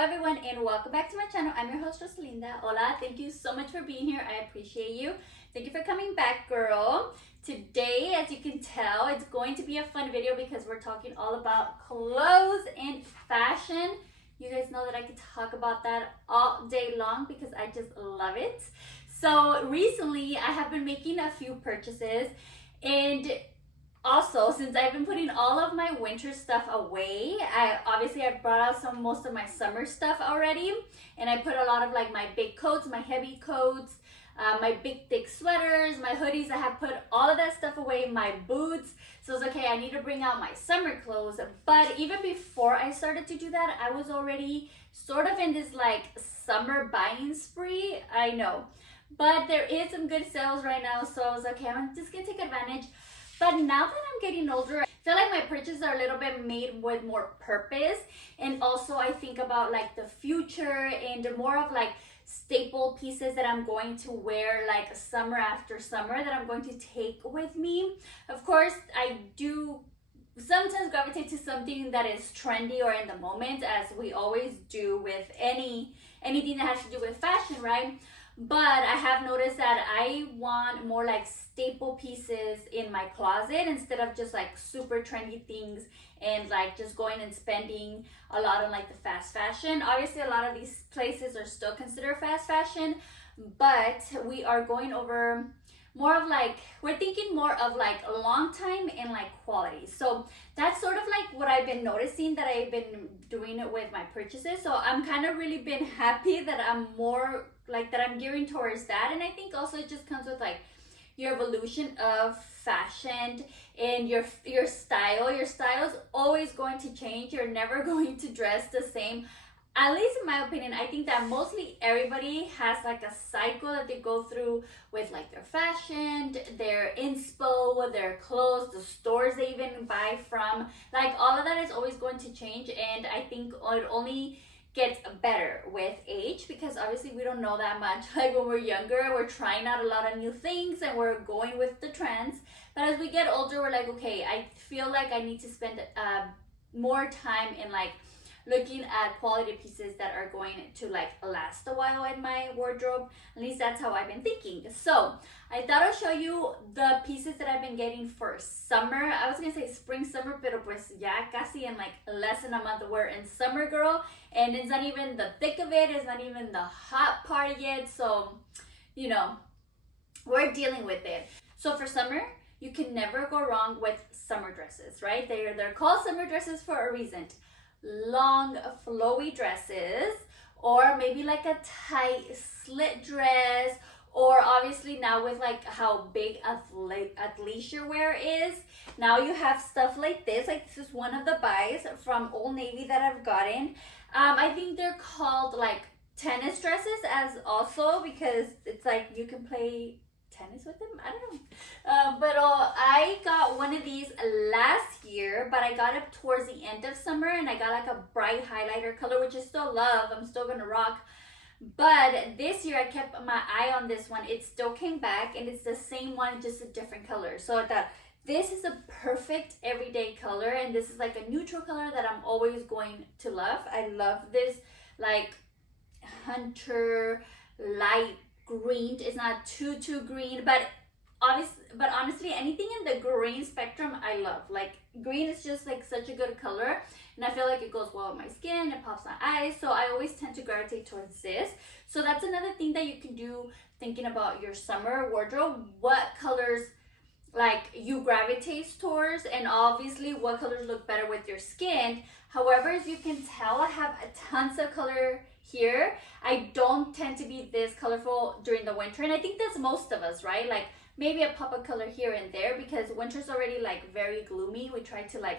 everyone and welcome back to my channel. I'm your host Rosalinda. Hola, thank you so much for being here. I appreciate you. Thank you for coming back, girl. Today, as you can tell, it's going to be a fun video because we're talking all about clothes and fashion. You guys know that I could talk about that all day long because I just love it. So recently I have been making a few purchases, and also, since I've been putting all of my winter stuff away, I brought out most of my summer stuff already, and I put a lot of like my big coats, my heavy coats, my big thick sweaters, my hoodies. I have put all of that stuff away, my boots. So it's okay, I need to bring out my summer clothes. But even before I started to do that, I was already sort of in this like summer buying spree. I know, but there is some good sales right now, so I was okay, I'm just gonna take advantage. But now that I'm getting older, I feel like my purchases are a little bit made with more purpose. And also I think about like the future and more of like staple pieces that I'm going to wear like summer after summer that I'm going to take with me. Of course, I do sometimes gravitate to something that is trendy or in the moment, as we always do with anything that has to do with fashion, right? But I have noticed that I want more like staple pieces in my closet instead of just like super trendy things and like just going and spending a lot on like the fast fashion. Obviously, a lot of these places are still considered fast fashion, but we are going over more of like, we're thinking more of like a long time and like quality. So that's sort of like what I've been noticing that I've been doing it with my purchases. So I'm kind of really been happy that I'm more like that I'm gearing towards that. And I think also it just comes with like your evolution of fashion and your style. Your style is always going to change. You're never going to dress the same. At least in my opinion, I think that mostly everybody has like a cycle that they go through with like their fashion, their inspo, their clothes, the stores they even buy from. Like all of that is always going to change, and I think it only gets better with age because obviously we don't know that much. Like when we're younger, we're trying out a lot of new things and we're going with the trends. But as we get older, we're like, okay, I feel like I need to spend more time in like looking at quality pieces that are going to like last a while in my wardrobe. At least that's how I've been thinking. So I thought I'll show you the pieces that I've been getting for summer. I was gonna say spring, summer, pero pues ya casi in like less than a month we're in summer, girl. And it's not even the thick of it, it's not even the hot part yet. So, you know, we're dealing with it. So for summer, you can never go wrong with summer dresses, right? They're called summer dresses for a reason. Long flowy dresses, or maybe like a tight slit dress, or obviously now with like how big athleisure wear is, now you have stuff like this. Like this is one of the buys from Old Navy that I've gotten. I think they're called like tennis dresses as also because it's like you can play tennis with them. I don't know. But I got one of these last year, but I got it towards the end of summer, and I got like a bright highlighter color, which I still love. I'm still gonna rock. But this year I kept my eye on this one. It still came back, and it's the same one, just a different color. So I thought this is a perfect everyday color, and this is like a neutral color that I'm always going to love. I love this like hunter light green. It's not too green, but honestly anything in the green spectrum I love. Like green is just like such a good color, and I feel like it goes well with my skin, it pops my eyes, so I always tend to gravitate towards this. So that's another thing that you can do thinking about your summer wardrobe. What colors like you gravitate towards, and obviously what colors look better with your skin. However, as you can tell, I have tons of color here. I don't tend to be this colorful during the winter, and I think that's most of us, right? Like maybe a pop of color here and there because winter's already like very gloomy. We try to like,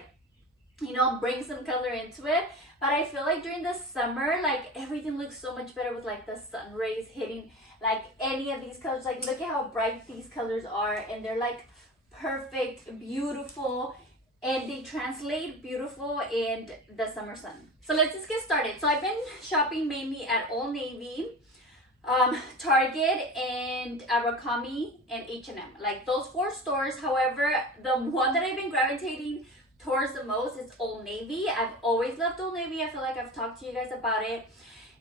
you know, bring some color into it. But I feel like during the summer, like everything looks so much better with like the sun rays hitting like any of these colors. Like look at how bright these colors are, and they're like perfect, beautiful, and they translate beautiful in the summer sun. So let's just get started. So I've been shopping mainly at Old Navy, Target, and Abercrombie and H&M, like those four stores. However, the one that I've been gravitating towards the most is Old Navy. I've always loved Old Navy. I feel like I've talked to you guys about it.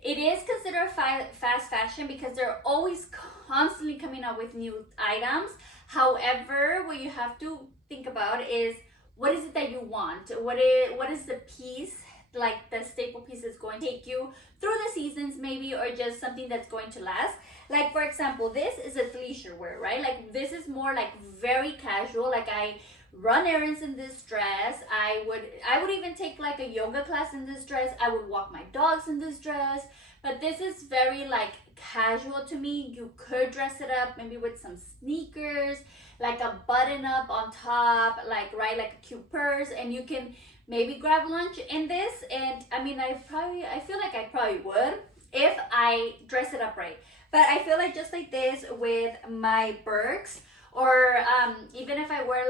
It is considered fast fashion because they're always constantly coming out with new items. However, what you have to think about is, what is it that you want? What is the piece, like the staple piece, is going to take you through the seasons maybe, or just something that's going to last. Like for example, this is a leisure wear, right? Like this is more like very casual. Like I run errands in this dress. I would even take like a yoga class in this dress. I would walk my dogs in this dress. But this is very like casual to me. You could dress it up maybe with some sneakers, like a button up on top, like like a cute purse, and you can maybe grab lunch in this. And I mean, I feel like I probably would if I dress it up right. But I feel like just like this with my Birks, or even if I wear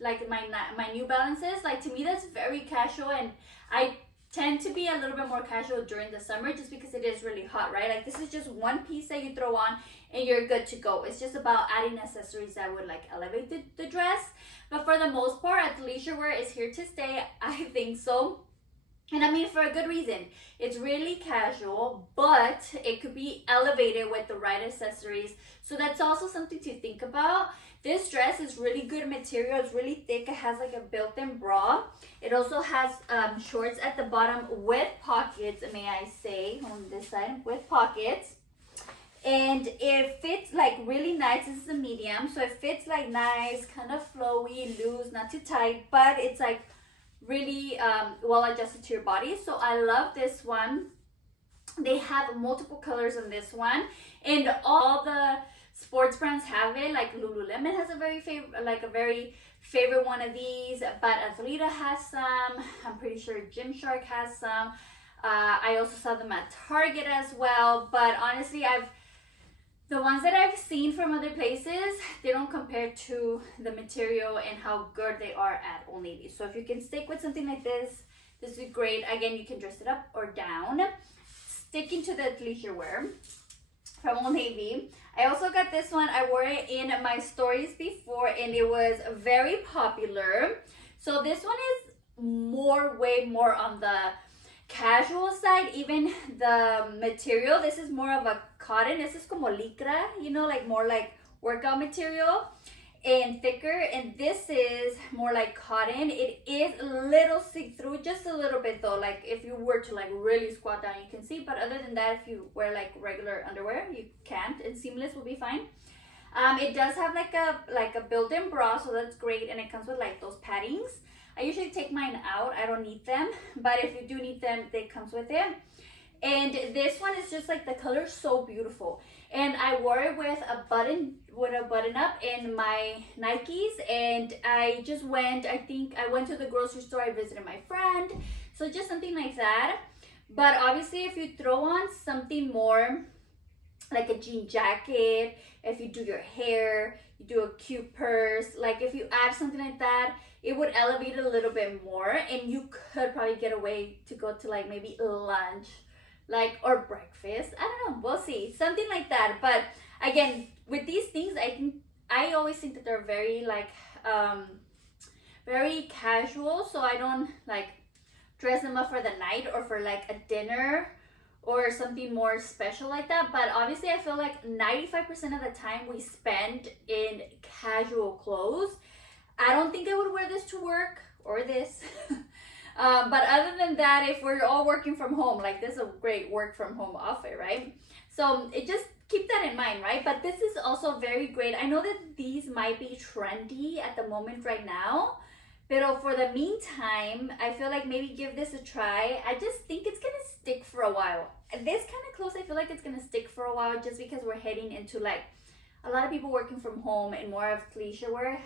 like my New Balances, like to me that's very casual. And I tend to be a little bit more casual during the summer just because it is really hot, right? Like this is just one piece that you throw on and you're good to go. It's just about adding accessories that would like elevate the dress. But for the most part, athleisure wear is here to stay. I think so. And I mean, for a good reason. It's really casual, but it could be elevated with the right accessories. So that's also something to think about. This dress is really good material. It's really thick. It has like a built-in bra. It also has shorts at the bottom with pockets, may I say, on this side, with pockets. And it fits like really nice. This is a medium, so it fits like nice, kind of flowy, loose, not too tight, but it's like really well adjusted to your body. So I love this one. They have multiple colors on this one, and all the sports brands have it. Like Lululemon has a very favorite one of these, but Athleta has some. I'm pretty sure Gymshark has some. I also saw them at Target as well. But honestly, the ones that I've seen from other places, they don't compare to the material and how good they are at Old Navy. So if you can stick with something like this, this is great. Again, you can dress it up or down. Sticking to the leisure wear from Old Navy, I also got this one. I wore it in my stories before and it was very popular. So this one is way more on the casual side. Even the material, this is more of a cotton. This is como lycra, you know, like more like workout material and thicker. And this is more like cotton. It is a little see-through, just a little bit though. Like if you were to like really squat down, you can see. But other than that, if you wear like regular underwear, you can't. And seamless will be fine. It does have like a built-in bra, so that's great. And it comes with like those paddings. I usually take mine out. I don't need them, but if you do need them, they comes with it. And this one is just like, the color is so beautiful. And I wore it with a button up in my Nikes. And I just went, I think I went to the grocery store. I visited my friend. So just something like that. But obviously if you throw on something more like a jean jacket, if you do your hair, you do a cute purse, like if you add something like that, it would elevate it a little bit more. And you could probably get away to go to like maybe lunch, like, or breakfast. I don't know, we'll see, something like that. But again, with these things, I always think that they're very like very casual. So I don't like dress them up for the night or for like a dinner or something more special like that. But obviously I feel like 95% of the time we spend in casual clothes. I don't think I would wear this to work, or this. But other than that, if we're all working from home, like this is a great work from home outfit, right? So it just keep that in mind, right? But this is also very great. I know that these might be trendy at the moment right now, but for the meantime, I feel like maybe give this a try. I just think it's gonna stick for a while. This kind of clothes, I feel like it's gonna stick for a while just because we're heading into like a lot of people working from home and more of leisure wear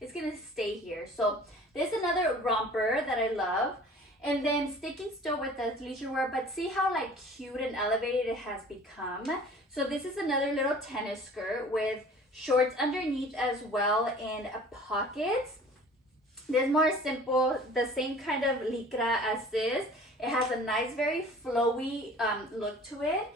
it's gonna stay here. So there's another romper that I love. And then sticking still with the leisure wear, but see how like cute and elevated it has become. So this is another little tennis skirt with shorts underneath as well and pockets. This more simple, the same kind of lycra as this. It has a nice, very flowy look to it.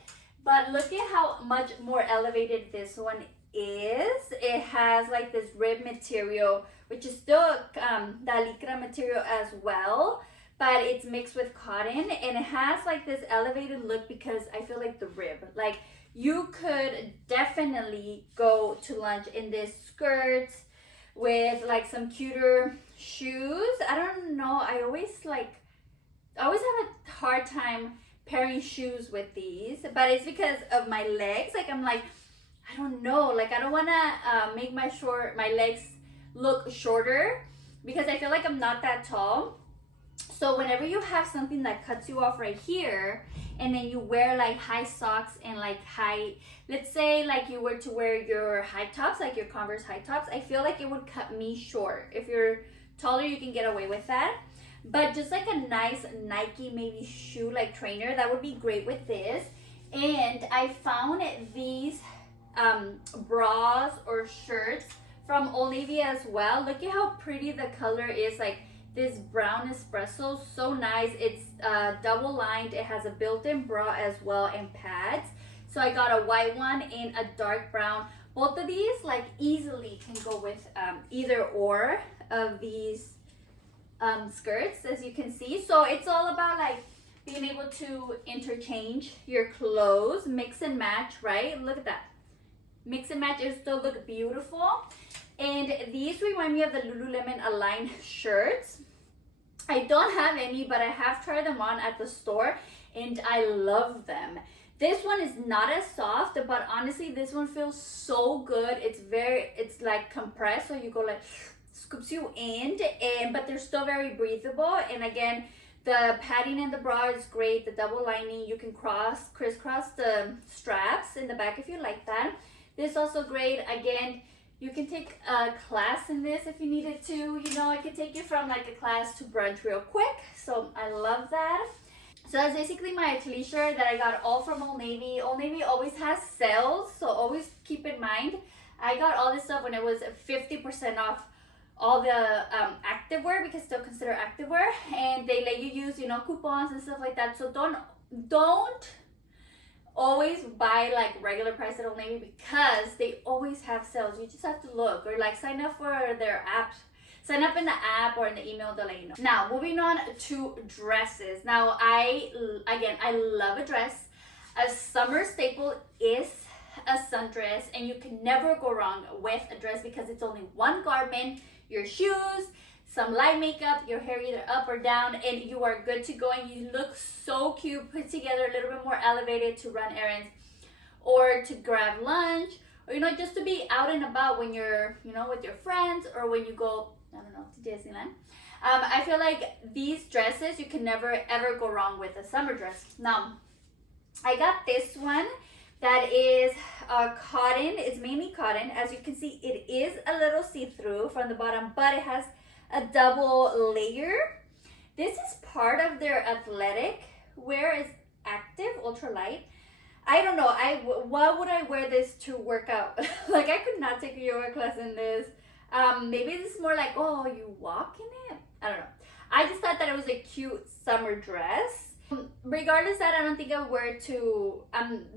But look at how much more elevated this one is, it has like this rib material, which is still the lycra material as well, but it's mixed with cotton, and it has like this elevated look because I feel like the rib, like you could definitely go to lunch in this skirt with like some cuter shoes. I don't know, I always have a hard time pairing shoes with these, but it's because of my legs. Like I'm like, I don't know, like I don't want to make my legs look shorter because I feel like I'm not that tall. So whenever you have something that cuts you off right here, and then you wear like high socks and like high, let's say like you were to wear your high tops, like your Converse high tops, I feel like it would cut me short. If you're taller, you can get away with that. But just like a nice Nike maybe shoe, like trainer, that would be great with this. And I found these bras or shirts from Old Navy as well. Look at how pretty the color is, like this brown espresso, so nice. It's double lined, it has a built-in bra as well and pads. So I got a white one and a dark brown. Both of these like easily can go with either or of these skirts, as you can see. So it's all about like being able to interchange your clothes, mix and match, right? Look at that, mix and match, it still look beautiful. And these remind me of the Lululemon Align shirts. I don't have any, but I have tried them on at the store and I love them. This one is not as soft, but honestly this one feels so good. It's like compressed, so you go like scoops you in, but they're still very breathable. And again, the padding in the bra is great. The double lining, you can crisscross the straps in the back if you like that. This is also great. Again, you can take a class in this if you needed to. You know, it could take you from like a class to brunch real quick. So I love that. So that's basically my athleisure that I got all from Old Navy. Old Navy always has sales, so always keep in mind. I got all this stuff when it was 50% off all the activewear, because still consider activewear, and they let you use, you know, coupons and stuff like that. So don't always buy like regular price at Old Navy because they always have sales. You just have to look, or like sign up for their app. Sign up in the app or in the email, they'll let you know. Now, moving on to dresses. Now, I love a dress. A summer staple is a sundress, and you can never go wrong with a dress because it's only one garment, your shoes, some light makeup, your hair either up or down, and you are good to go. And you look so cute, put together, a little bit more elevated to run errands or to grab lunch, or, you know, just to be out and about when you're, you know, with your friends, or when you go, I don't know, to Disneyland. I feel like these dresses, you can never ever go wrong with a summer dress. Now, I got this one that is cotton. It's mainly cotton. As you can see, it is a little see-through from the bottom, but it has a double layer. This is part of their athletic wear, is active, ultralight. I don't know, why would I wear this to work out? Like, I could not take a yoga class in this. Maybe this is more like, oh, you walk in it? I don't know. I just thought that it was a cute summer dress. Regardless that, I don't think I would wear it to,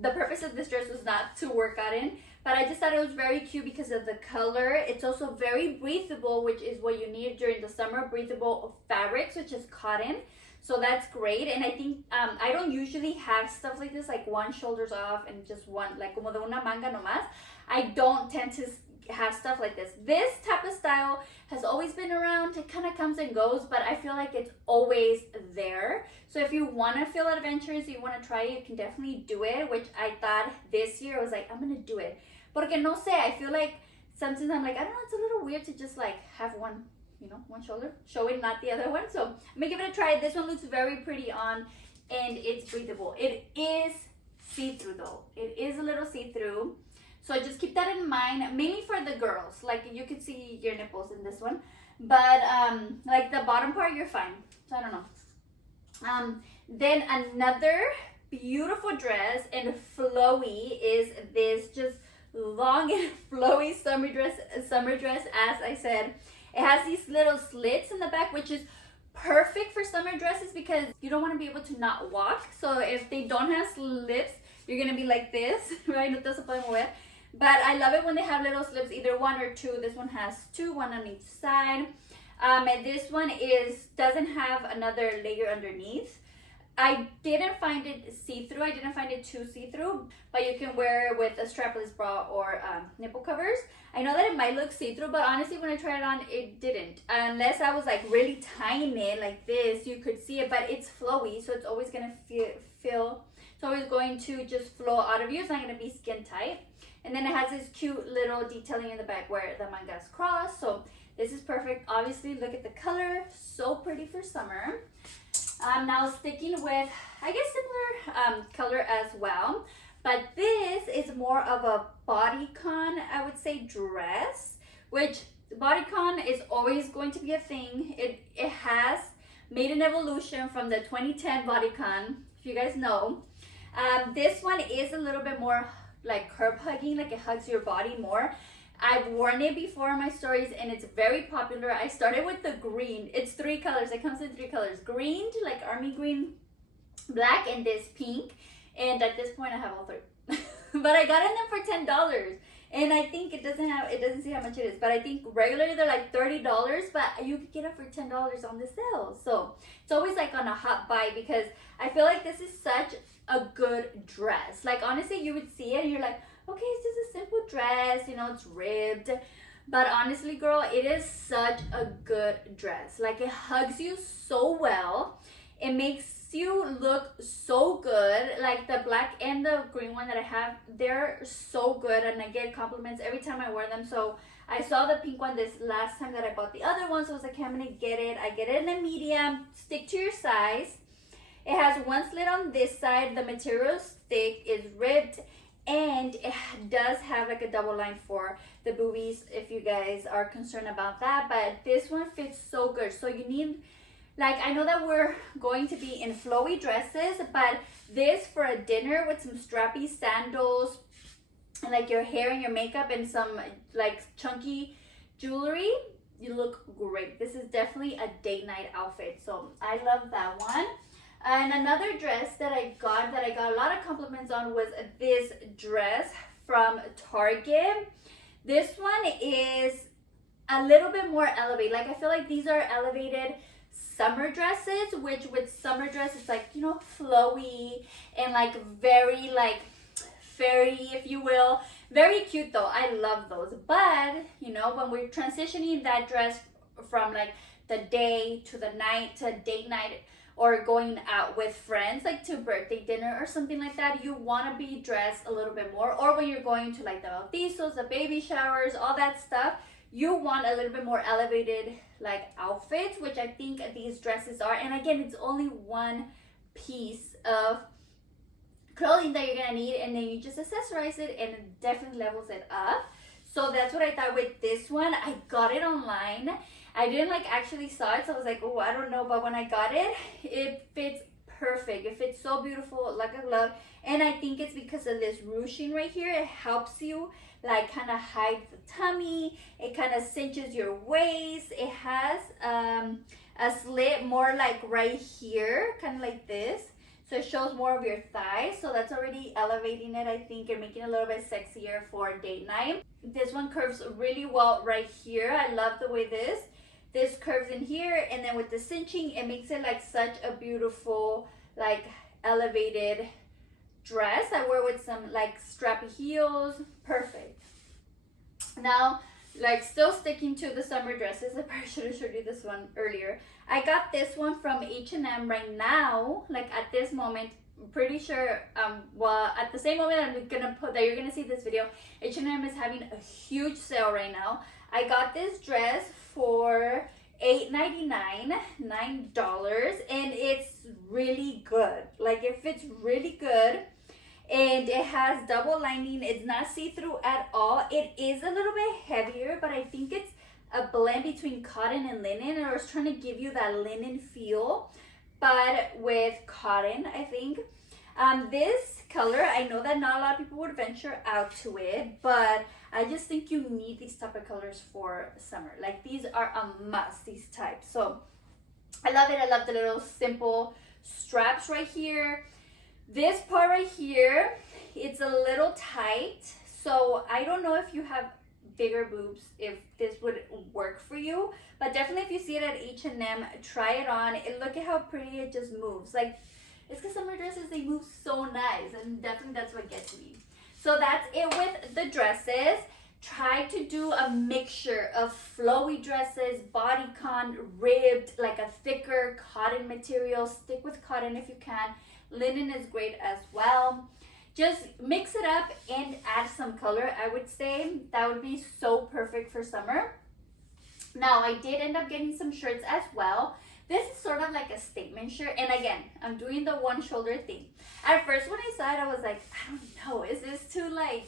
the purpose of this dress was not to work out in, but I just thought it was very cute because of the color. It's also very breathable, which is what you need during the summer, breathable fabrics, which is cotton. So that's great. And I think, I don't usually have stuff like this, like one shoulder's off and just one, like como de una manga nomás. I don't tend to have stuff like this. This type of style has always been around. It kind of comes and goes, but I feel like it's always there. So if you want to feel adventurous, you want to try it, you can definitely do it, which I thought this year I was like, I'm going to do it. Porque no sé, I feel like sometimes I'm like, I don't know, it's a little weird to just like have one, you know, one shoulder showing, not the other one. So I'm gonna give it a try. This one looks very pretty on, and it's breathable. It is see-through though. It is a little see-through. So just keep that in mind, mainly for the girls. Like, you could see your nipples in this one, but like the bottom part, you're fine. So I don't know. Then another beautiful dress and flowy is this just long and flowy summer dress. As I said, it has these little slits in the back, which is perfect for summer dresses because you don't want to be able to not walk. So if they don't have slits, you're gonna be like this, right? No te se puede mover. But I love it when they have little slips, either one or two. This one has two, one on each side. And this one doesn't have another layer underneath. I didn't find it see-through. I didn't find it too see-through, but you can wear it with a strapless bra or nipple covers. I know that it might look see-through, but honestly, when I tried it on, it didn't. Unless I was like really tying it like this, you could see it, but it's flowy, so it's always gonna feel. It's always going to just flow out of you. It's not gonna be skin tight. And then it has this cute little detailing in the back where the mangas cross. So this is perfect. Obviously, look at the color. So pretty for summer. Now sticking with, I guess, similar color as well. But this is more of a bodycon, I would say, dress. Which bodycon is always going to be a thing. It has made an evolution from the 2010 bodycon, if you guys know. This one is a little bit more like curve hugging, like it hugs your body more. I've worn it before in my stories and it's very popular. I started with the green. It's 3 colors. It comes in 3 colors. Green, like army green, black, and this pink. And at this point I have all 3. But I got them for $10. And I think it doesn't say how much it is, but I think regularly they're like $30, but you can get it for $10 on the sale. So it's always like on a hot buy because I feel like this is such a good dress. Like honestly, you would see it and you're like, okay, it's just a simple dress, you know, it's ribbed. But honestly, girl, it is such a good dress. Like it hugs you so well. It makes you look so good. Like the black and the green one that I have, they're so good and I get compliments every time I wear them. So I saw the pink one this last time that I bought the other one, so I was like, I'm gonna get it. I get it in a medium. Stick to your size. It has one slit on this side. The material is thick, is ribbed, and it does have like a double line for the boobies if you guys are concerned about that. But this one fits so good. So you need, like, I know that we're going to be in flowy dresses, but this for a dinner with some strappy sandals and like your hair and your makeup and some like chunky jewelry, you look great. This is definitely a date night outfit. So I love that one. And another dress that I got a lot of compliments on was this dress from Target. This one is a little bit more elevated. Like I feel like these are elevated summer dresses, which with summer dress it's like, you know, flowy and like very like fairy, if you will. Very cute though. I love those. But you know, when we're transitioning that dress from like the day to the night to date night, or going out with friends, like to birthday dinner or something like that, you want to be dressed a little bit more. Or when you're going to like the bautizos, the baby showers, all that stuff, you want a little bit more elevated like outfits, which I think these dresses are. And again, it's only one piece of clothing that you're gonna need, and then you just accessorize it and it definitely levels it up. So that's what I thought with this one. I got it online. I didn't like actually saw it, so I was like, oh, I don't know. But when I got it, it fits perfect. It fits so beautiful, like a glove. And I think it's because of this ruching right here. It helps you like kind of hide the tummy. It kind of cinches your waist. It has a slit more like right here, kind of like this. So it shows more of your thighs. So that's already elevating it, I think, and making it a little bit sexier for date night. This one curves really well right here. I love the way this curves in here, and then with the cinching, it makes it like such a beautiful, like elevated dress. I wear with some like strappy heels. Perfect. Now, like still sticking to the summer dresses, I probably should have showed you this one earlier. I got this one from H&M right now, like at this moment. I'm pretty sure, well, at the same moment that you're gonna see this video, H&M is having a huge sale right now. I got this dress for $8.99, $9, and it's really good. Like it fits really good, and it has double lining. It's not see-through at all. It is a little bit heavier, but I think it's a blend between cotton and linen. I was trying to give you that linen feel, but with cotton, I think. This color, I know that not a lot of people would venture out to it, but I just think you need these type of colors for summer. Like these are a must, these types. So I love it. I love the little simple straps right here. This part right here, it's a little tight, So I don't know if you have bigger boobs, if this would work for you, but definitely if you see it at H&M, try it on. And look at how pretty it just moves. Like, it's because summer dresses, they move so nice, and definitely that's what gets me. So that's it with the dresses. Try to do a mixture of flowy dresses, bodycon, ribbed, like a thicker cotton material. Stick with cotton if you can. Linen is great as well. Just mix it up and add some color. I would say that would be so perfect for summer. Now, I did end up getting some shirts as well. This is sort of like a statement shirt. And again, I'm doing the one shoulder thing. At first, when I saw it, I was like, I don't know. Is this too like,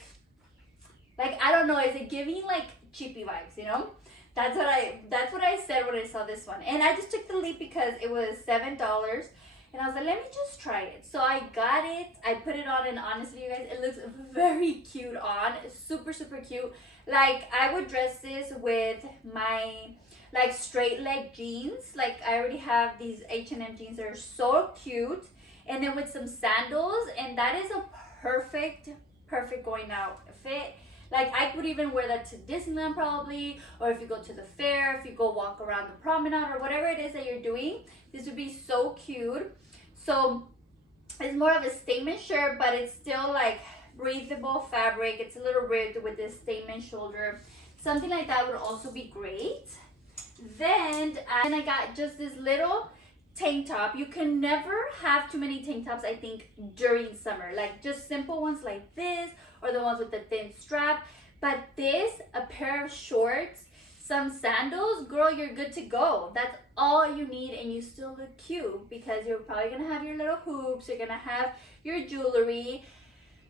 I don't know. Is it giving like cheapy vibes, you know? That's what I said when I saw this one. And I just took the leap because it was $7. And I was like, let me just try it. So I got it. I put it on, and honestly, you guys, it looks very cute on. Super, super cute. Like, I would dress this with my like straight leg jeans. Like, I already have these H&M jeans that are so cute, and then with some sandals, and that is a perfect going out fit. Like, I could even wear that to Disneyland probably, or if you go to the fair, if you go walk around the promenade, or whatever it is that you're doing, this would be so cute. So it's more of a statement shirt, but it's still like breathable fabric. It's a little ribbed with this statement shoulder. Something like that would also be great. Then I got just this little tank top. You can never have too many tank tops, I think, during summer. Like, just simple ones like this, or the ones with the thin strap. But this, a pair of shorts, some sandals, girl, you're good to go. That's all you need, and you still look cute because you're probably gonna have your little hoops, you're gonna have your jewelry.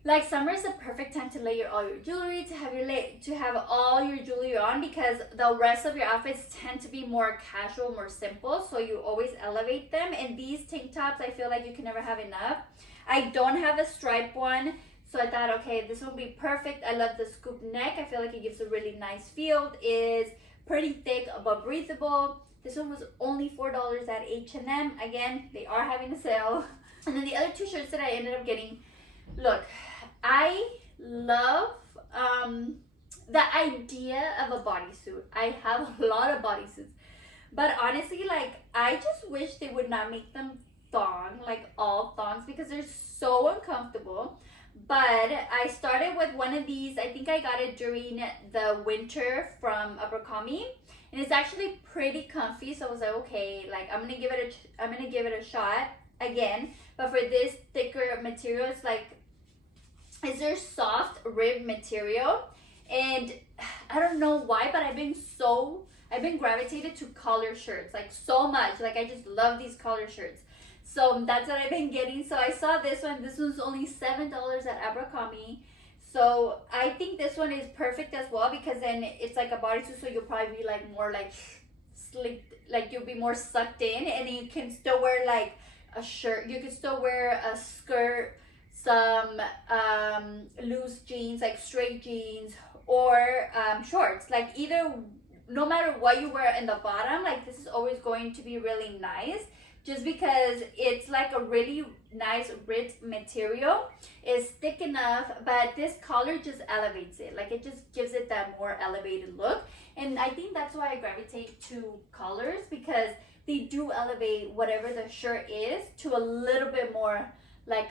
Like, summer is the perfect time to layer all your jewelry, to have all your jewelry on, because the rest of your outfits tend to be more casual, more simple, so you always elevate them. And these tank tops, I feel like you can never have enough. I don't have a stripe one, so I thought, okay, this will be perfect. I love the scoop neck. I feel like it gives a really nice feel. It is pretty thick but breathable. This one was only $4 at H&M. Again, they are having a sale. And then the other two shirts that I ended up getting, look, I love the idea of a bodysuit. I have a lot of bodysuits, but honestly, like, I just wish they would not make them thong, like all thongs, because they're so uncomfortable. But I started with one of these. I think I got it during the winter from Abercrombie, and it's actually pretty comfy. So I was like, okay, like, I'm gonna give it a shot again. But for this thicker material, it's like, is there soft rib material, and I don't know why, but I've been gravitated to collar shirts, like, so much. Like, I just love these collar shirts. So that's what I've been getting. So I saw this one. This one's only $7 at Abercrombie. So I think this one is perfect as well, because then it's like a bodysuit, so you'll probably be like more like slick, like you'll be more sucked in, and you can still wear like a shirt. You can still wear a skirt, some loose jeans, like straight jeans, or shorts. Like, either, no matter what you wear in the bottom, like, this is always going to be really nice, just because it's like a really nice ribbed material. It's thick enough, but this collar just elevates it. Like, it just gives it that more elevated look. And I think that's why I gravitate to collars, because they do elevate whatever the shirt is to a little bit more, like,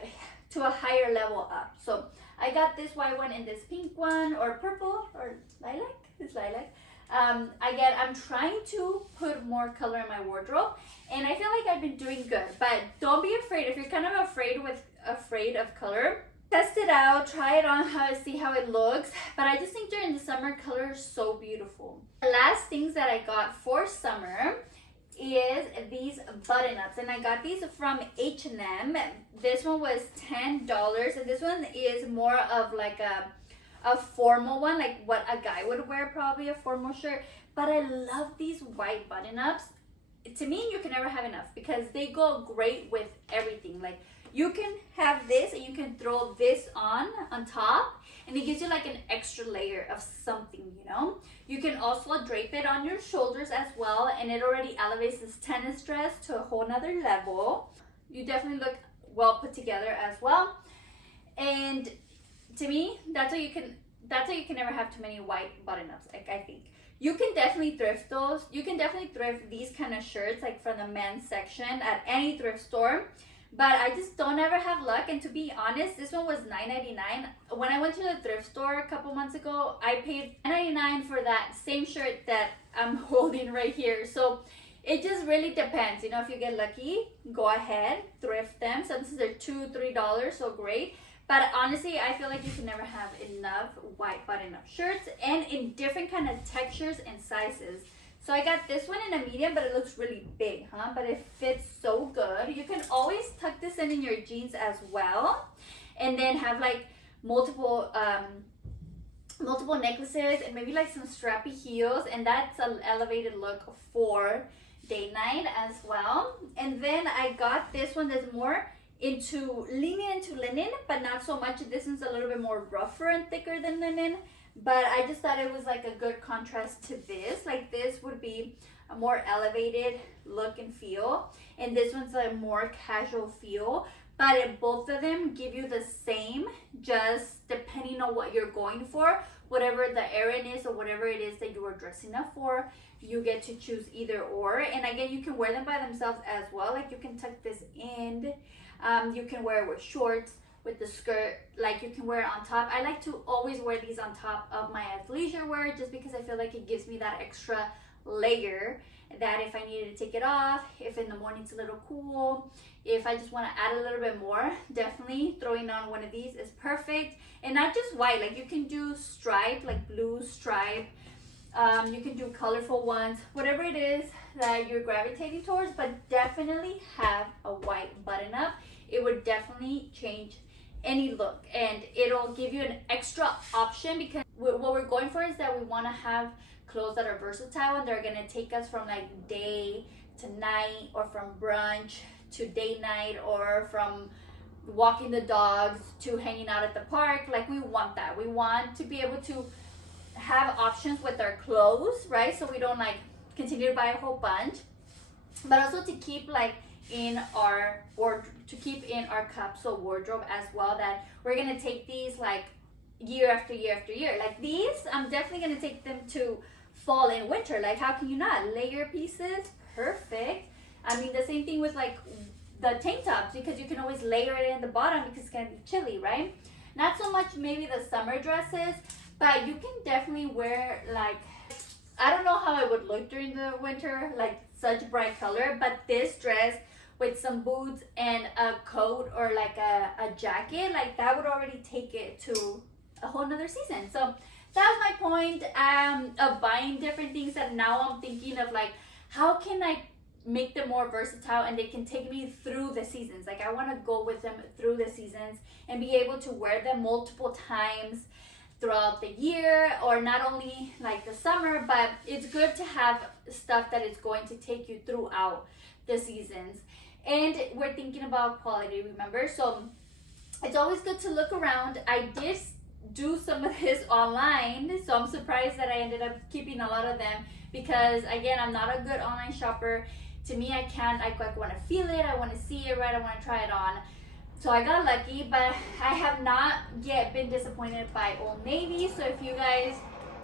to a higher level up. So I got this white one and this pink one, or purple, or lilac. It's lilac. Again, I'm trying to put more color in my wardrobe, and I feel like I've been doing good. But don't be afraid. If you're kind of afraid of color, test it out, try it on, see how it looks. But I just think during the summer, color is so beautiful. The last things that I got for summer is these button-ups, and I got these from H&M. This one was $10, and this one is more of like a formal one, like what a guy would wear, probably a formal shirt. But I love these white button-ups. To me, you can never have enough, because they go great with everything. Like, you can have this and you can throw this on top, and it gives you like an extra layer of something, you know. You can also drape it on your shoulders as well, and it already elevates this tennis dress to a whole nother level. You definitely look well put together as well. And to me, that's what you can that's why you can never have too many white button-ups, like, I think. You can definitely thrift those. You can definitely thrift these kind of shirts, like from the men's section at any thrift store. But I just don't ever have luck. And to be honest, this one was $9.99. When I went to the thrift store a couple months ago, I paid $9.99 for that same shirt that I'm holding right here. So it just really depends. You know, if you get lucky, go ahead, thrift them. Sometimes they're $2, $3, so great. But honestly, I feel like you can never have enough white button-up shirts, and in different kind of textures and sizes. So I got this one in a medium, but it looks really big, huh? But it fits so good. You can always tuck this in your jeans as well, and then have like multiple necklaces and maybe like some strappy heels, and that's an elevated look for date night as well. And then I got this one that's more leaning into linen, but not so much. This one's a little bit more rougher and thicker than linen, but I just thought it was like a good contrast to this. Like, this would be a more elevated look and feel, and this one's a more casual feel. But both of them give you the same, just depending on what you're going for, whatever the errand is or whatever it is that you are dressing up for, you get to choose either or. And again, you can wear them by themselves as well. Like, you can tuck this in. You can wear it with shorts, with the skirt, like you can wear it on top. I like to always wear these on top of my athleisure wear, just because I feel like it gives me that extra layer, that if I needed to take it off, if in the morning it's a little cool, if I just want to add a little bit more, definitely throwing on one of these is perfect. And not just white, like you can do stripe, like blue stripe. You can do colorful ones, whatever it is that you're gravitating towards, but definitely have a white button up. It would definitely change any look, and it'll give you an extra option, because what we're going for is that we want to have clothes that are versatile, and they're going to take us from like day to night, or from brunch to date night, or from walking the dogs to hanging out at the park. Like, we want that. We want to be able to have options with our clothes, right? So we don't like continue to buy a whole bunch, but also to keep like in our, or to keep in our capsule wardrobe as well, that we're gonna take these like year after year after year. Like these, I'm definitely gonna take them to fall and winter. Like, how can you not? Layer pieces, perfect. I mean, the same thing with like the tank tops, because you can always layer it in the bottom because it's gonna be chilly, right? Not so much maybe the summer dresses, but you can definitely wear like, I don't know how it would look during the winter, like such bright color, but this dress with some boots and a coat or like a jacket, like that would already take it to a whole nother season. So that was my point of buying different things, that now I'm thinking of like, how can I make them more versatile and they can take me through the seasons. Like, I want to go with them through the seasons and be able to wear them multiple times throughout the year, or not only like the summer, but it's good to have stuff that is going to take you throughout the seasons. And we're thinking about quality, remember? So it's always good to look around. I did do some of this online, so I'm surprised that I ended up keeping a lot of them, because again, I'm not a good online shopper. To me, I want to feel it, I want to see it, right? I want to try it on. So I got lucky, but I have not yet been disappointed by Old Navy. So if you guys,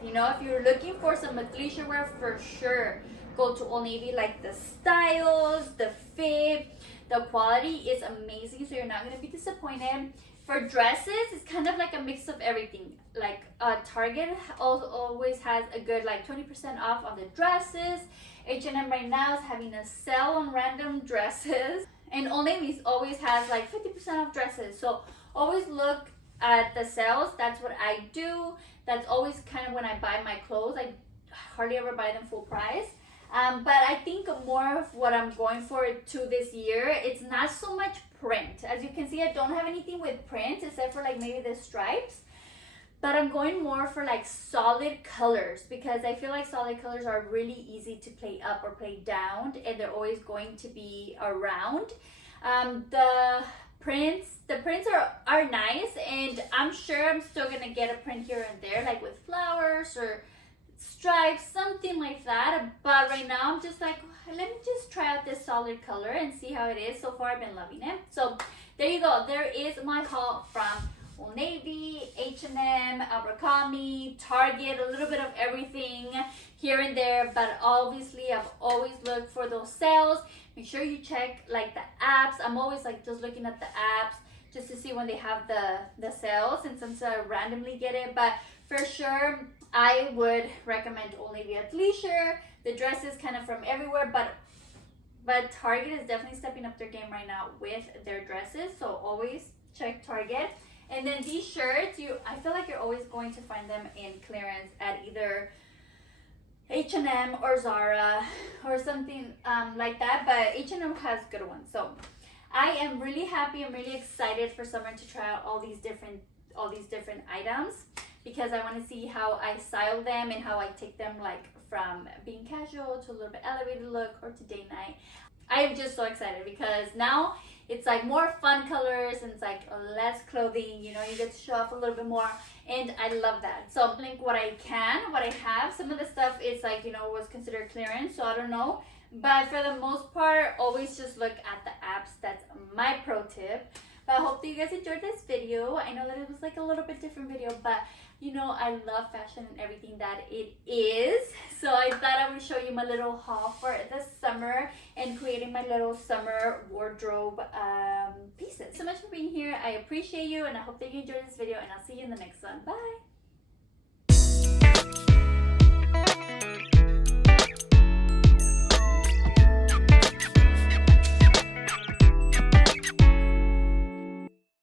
you know, if you're looking for some athleisure wear, for sure, go to Old Navy. Like, the styles, the fit, the quality is amazing, so you're not going to be disappointed. For dresses, it's kind of like a mix of everything. Like, Target always has a good like 20% off on the dresses. H&M right now is having a sale on random dresses. And Old Navy always has like 50% off dresses. So always look at the sales. That's what I do. That's always kind of when I buy my clothes. I hardly ever buy them full price. But I think more of what I'm going for to this year, it's not so much print. As you can see, I don't have anything with print except for like maybe the stripes. But I'm going more for like solid colors, because I feel like solid colors are really easy to play up or play down, and they're always going to be around. The prints are nice, and I'm sure I'm still gonna get a print here and there, like with flowers or stripes, something like that. But right now I'm just like, let me just try out this solid color and see how it is. So far I've been loving it. So there you go. There is my haul from Old Navy, H&M, Abercrombie, Target, a little bit of everything here and there, but obviously I've always looked for those sales. Make sure you check like the apps. I'm always like just looking at the apps just to see when they have the sales, and since I randomly get it, but for sure I would recommend Old Navy athleisure. The dresses kind of from everywhere, but Target is definitely stepping up their game right now with their dresses, so always check Target. And then these shirts, I feel like you're always going to find them in clearance at either H&M or Zara or something like that, but H&M has good ones. So I am really happy. I'm really excited for summer to try out all these different items, because I want to see how I style them and how I take them like from being casual to a little bit elevated look or to date night. I am just so excited because now it's like more fun colors and it's like less clothing, you know, you get to show off a little bit more, and I love that. So link what I have. Some of the stuff is like, you know, was considered clearance, so I don't know. But for the most part, always just look at the apps. That's my pro tip. But I hope that you guys enjoyed this video. I know that it was like a little bit different video, but you know, I love fashion and everything that it is. So I thought I would show you my little haul for the summer and creating my little summer wardrobe pieces. So much for being here. I appreciate you, and I hope that you enjoyed this video, and I'll see you in the next one. Bye.